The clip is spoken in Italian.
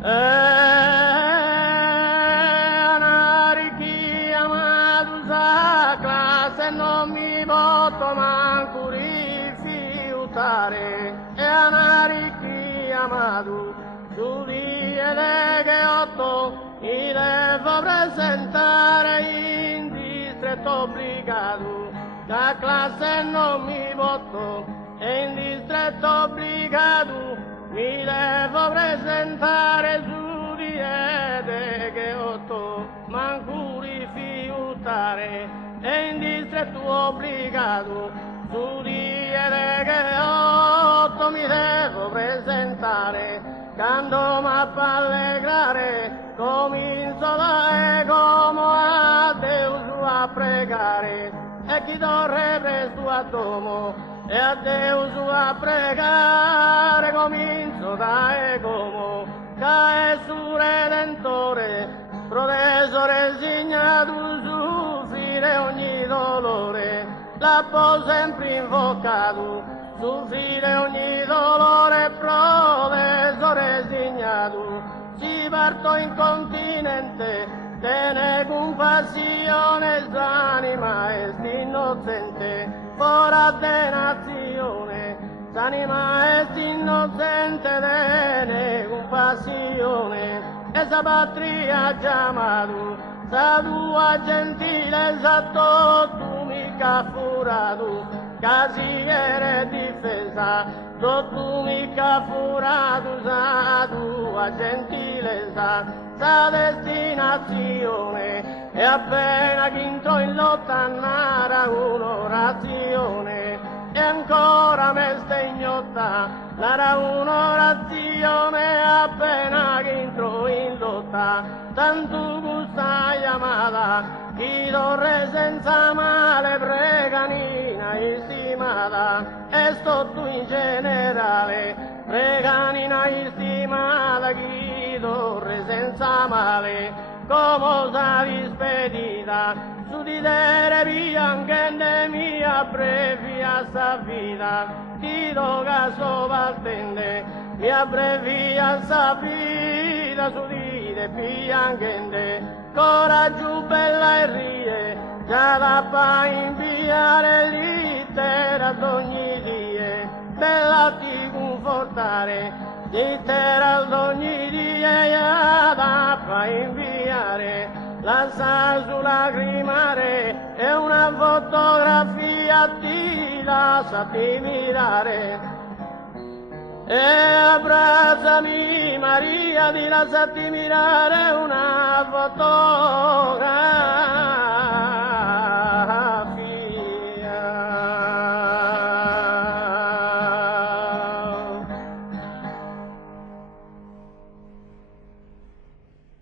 Anarchia madusa classe non mi voto manco rifiutare. E anarchia madu su vie leghe 8 mi devo presentare in distretto obbligato. La classe non mi voto e in distretto obbligato mi devo presentare su di che 8 manco rifiutare e in distretto obbligato su di che 8 mi devo presentare quando m'appa allegrare comincio da come a Deus a pregare e chi dorre presto a domo e a Deus a pregare comincio da como cae su Redentore proteso resignato soffrire ogni dolore la po' sempre invocato soffrire ogni dolore proteso resignato si parto in continente tene compassione s'anima è innocente fora de nazione s'anima è innocente tene compassione e sa patria chiamato sa tua gentilezza tu mica furato casiere difesa tu mica furato sa tua gentilezza sa destinazione e appena che entro in lotta narra un'orazione e ancora me sta ignotta narra un'orazione appena che entro in lotta tanto gusta chiamata chi dorre senza male preganina istimata e sto tu in generale preganina istimata chi dorre senza male come sa dispedita su di te bianchende mia abbrevi sta vita ti do caso partende mi abbrevi sta vita su di te bianchende coraggio bella e rie già da pa inviare l'intera d'ogni die bella ti confortare l'intera d'ogni die già da pa inviare la sa su lacrimare e una fotografia ti lasciati mirare e abbracciami Maria di lasciati mirare una fotografia